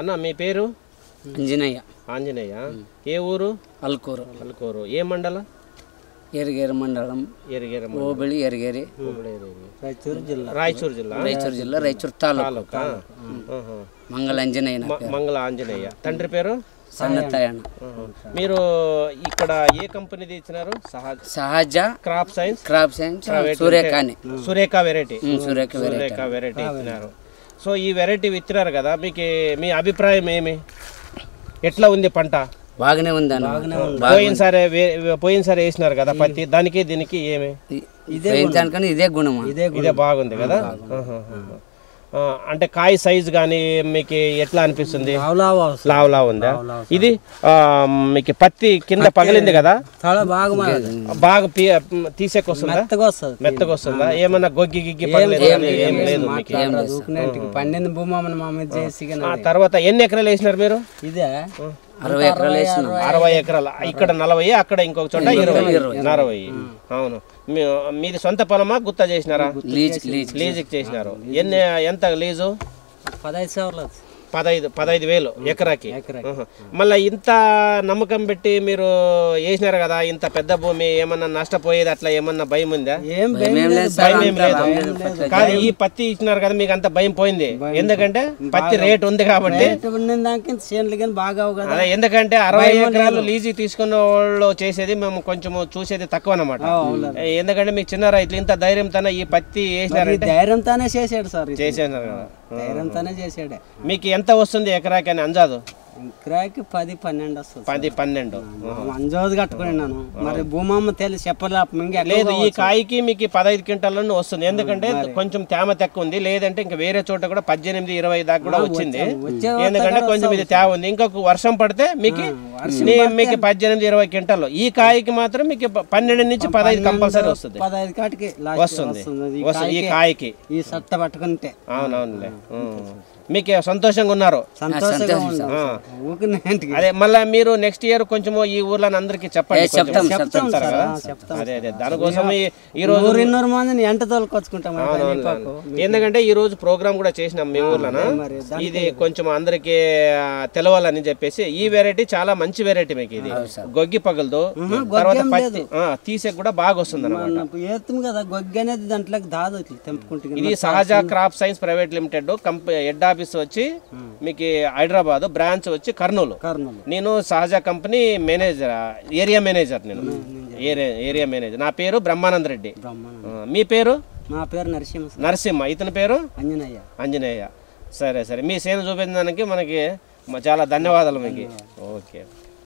అన్న మీ పేరు? అంజనయ్య. ఆంజనేయ. ఏ ఊరు? అల్కూరు. అల్కూరు. ఏ మండలం? ఎరిగేరి మండలం, ఓబిళి ఎరిగేరి, రాయచూరు జిల్లా. రాయచూరు జిల్లా, రాయచూరు తాలూకా. మంగళ ఆంజనేయ. మంగళ ఆంజనేయ. తండ్రి పేరు? సన్నత్తయ్యన్న. మీరు ఇక్కడ ఏ కంపెనీ ఇచ్చినారు? సహజ క్రాప్ సైన్స్ సురేఖ వెరైటీ ఇచ్చినారు. సో ఈ వెరైటీ ఇచ్చినారు కదా, మీకు మీ అభిప్రాయం ఏమి? ఎట్లా ఉంది పంట? బాగానే ఉంది అన్న. పోయినసారి వేసినారు కదా పత్తి, దానికి దీనికి ఏమి? ఇదే గుణం, ఇదే బాగుంది కదా. అంటే కాయ సైజు కానీ మీకు ఎట్లా అనిపిస్తుంది? లావ్ ఉందా? ఇది మీకు పత్తి కింద పగిలింది కదా, బాగా తీసేకొస్తుందా? మెత్తగా వస్తుందా? ఏమన్నా గొగ్గి గిగ్గి పగలేదు? ఏం లేదు మీకు. తర్వాత ఎన్ని ఎకరాలు వేసినారు మీరు? 60 ఎకరాలు. ఇక్కడ 40, అక్కడ ఇంకొక చోట 20. అవును. మీది సొంత పొలమా, గుత్త చేసినారా? లీజుకి చేసినారు. ఎంత లీజు? 15,000 ఎకరాకి. మళ్ళీ ఇంత నమ్మకం పెట్టి మీరు వేసినారు కదా, ఇంత పెద్ద భూమి, ఏమన్నా నష్టపోయేది అట్లా ఏమన్నా భయం ఉందా? భయం ఏం లేదు. కాదు, ఈ పత్తి ఇచ్చినారు కదా, మీకు అంత భయం పోయింది. ఎందుకంటే పత్తి రేట్ ఉంది కాబట్టి. అదే, ఎందుకంటే 60 ఎకరాలు లీజు తీసుకున్న వాళ్ళు చేసేది మేము కొంచెం చూసేది తక్కువ అన్నమాట. ఎందుకంటే మీకు చిన్న రైతులు ఇంత ధైర్యంతోనే ఈ పత్తి వేసినారంటే ధైర్యంతోనే చేసాడు సార్. చేసేనారు కదా, ధైర్యంతోనే చేసాడే. మీకు ఎంత వస్తుంది ఎకరాకి అని అంజాదు? ఎకరాకి 10-12 వస్తుంది. 10-12 అంజోది కట్టుకున్నాను. మరి భూమమ్మ తెలిసి చెప్పలేక లేదు. ఈ కాయకి మీకు 15 క్వింటాలను వస్తుంది. ఎందుకంటే కొంచెం తేమ తక్కువ ఉంది. లేదంటే ఇంకా వేరే చోట కూడా 18-20 దాకా కూడా వచ్చింది. ఎందుకంటే కొంచెం ఇది తేమ ఉంది. ఇంకొక వర్షం పడితే మీకు 18-20 క్వింటాలు. ఈ కాయకి మాత్రం మీకు 12 నుంచి 15 కంపల్సరీ వస్తుంది. 15 కాటికి వస్తుంది ఈ కాయకి. ఈ సట్ట పట్టుకుంటే. అవునవునులే. మీకు సంతోషంగా ఉన్నారు? అదే, మళ్ళీ మీరు నెక్స్ట్ ఇయర్ కొంచెం ఈ ఊర్లో అందరికి చెప్పండి. అదే అదే, దానికోసం ఈ రోజు 200 మందిని ఎంట తోలుకొచ్చుకుంటాం. ఎందుకంటే ఈ రోజు ప్రోగ్రామ్ కూడా చేసినాం మీ ఊర్లోన. ఇది కొంచెం అందరికి తెలవాలని చెప్పేసి. ఈ వెరైటీ చాలా మంచి వెరైటీ మీకు. ఇది గొగ్గి పగలదు, తర్వాత పత్తి తీసే కూడా బాగా వస్తుంది అన్నమాట. గొగ్గి అనేది దాంట్లోకి దాదు తెంపుకుంటుంది. ఇది సహజ crop science private limited head office వచ్చి మీకు హైదరాబాద్, బ్రాంచ్ వచ్చి కర్నూలు. నేను సహజ కంపెనీ మేనేజర్, ఏరియా మేనేజర్. నేను ఏరియా మేనేజర్. నా పేరు బ్రహ్మానంద రెడ్డి. మీ పేరు? నా పేరు నరసింహ. ఇతని పేరు అంజనేయ. సరే సరే, మీ సేన చూపించడానికి మనకి చాలా ధన్యవాదాలు మీకు. ఓకే.